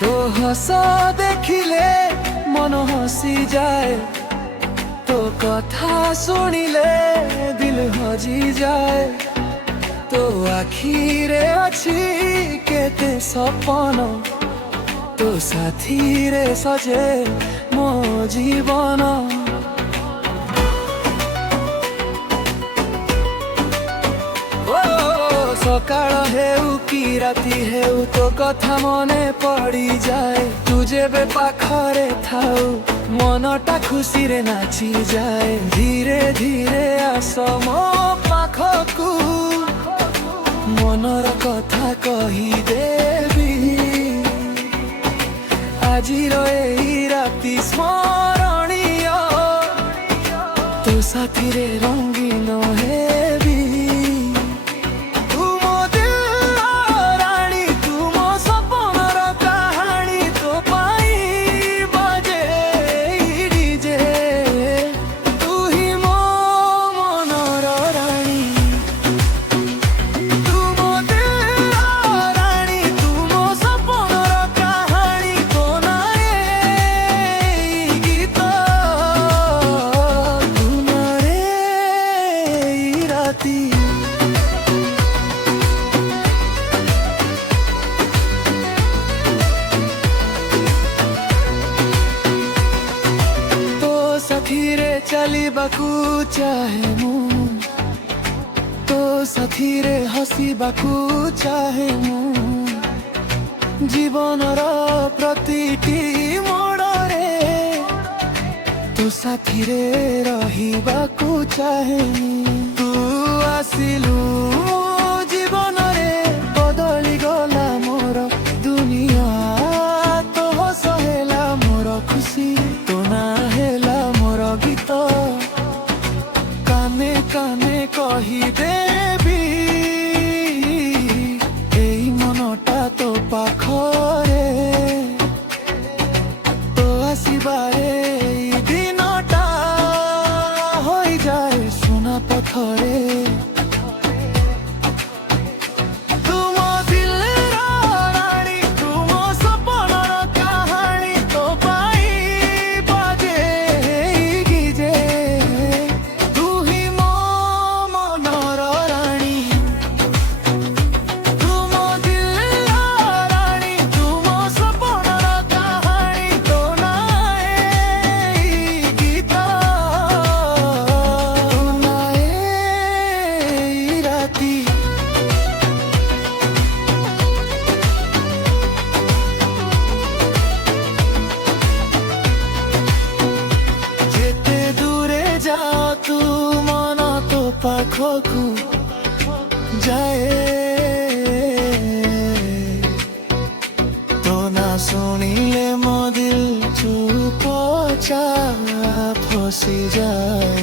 तो हस देखिले मन हसी जाए, तो कथा सुनिले दिल हजी जाए। तो आखिरे अच्छी केते सपन, तो साथी रे सजे मो जीवन। सकाळ हेउ कि राति हेउ तो कथा मने पड़ी जाए। तू जेबे पाखरे थाउ मनटा खुशी रे नाची जाए। धीरे धीरे आस मो पाखकू, मनर कथा कही देबी। आजिर एई राति स्मरणीय, तो साथी रे रंगीन हेबी। चलिबाकू चाहे मु, तो साथीरे हसिबाकू चाहे मु। जीवनर प्रतिटी मोड़रे तो साथीरे रहिबाकू चाहे। तू आसिलु जीवन रे बदली गला मोर दुनिया। तो सहेला मोर खुशी, तो ना हेला मोर गीत। काने काने कही देबी, एई मनटा तो पाखरे। तो आसिबारे दिनटा होई जाए सुना पथरे। तू मन तो पाखकू जाए। तो ना सुनिले मो दिल चुप फसी जाए।